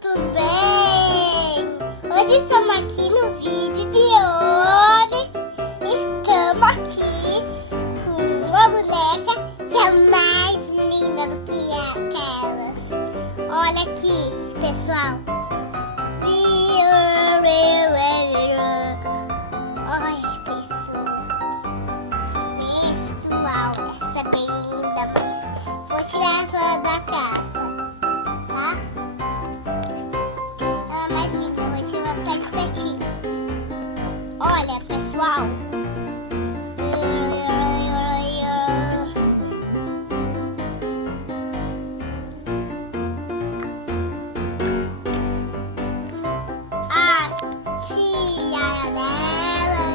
tudo bem? Hoje estamos aqui no vídeo de hoje. Estamos aqui com uma boneca que é mais linda do que aquelas. Olha aqui, pessoal. Olha, pessoal, essa é bem linda, mas vou tirar ela da caixa, tá? Ela é mais linda, vou tirar ela pertinho. Olha, pessoal. A tia dela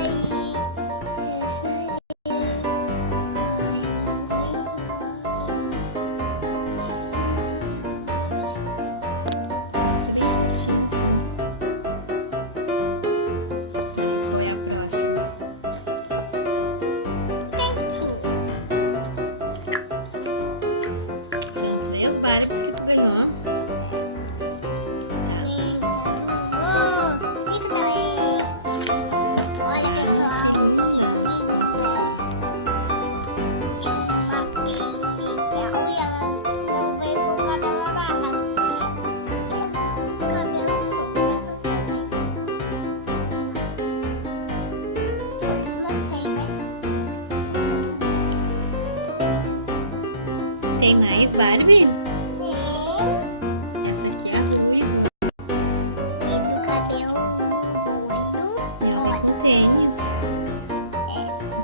Tem mais Barbie? Essa aqui é a ruiva. e do cabelo loiro. Ela tem tênis. E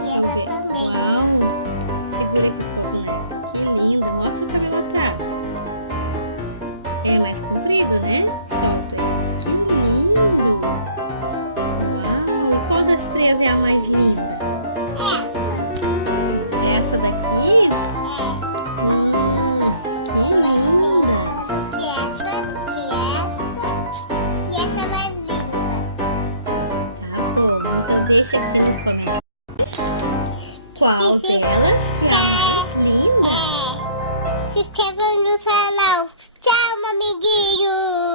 essa também. Uau! Segura aqui sua boneca. Que linda. Mostra o cabelo atrás. É mais comprido, né? Solta aí. Que lindo. Uau! E qual das três é a mais linda? Essa daqui? Deixa aqui nos comentários qual delas que é mais linda. Se inscreva no canal. Tchau, meu amiguinho.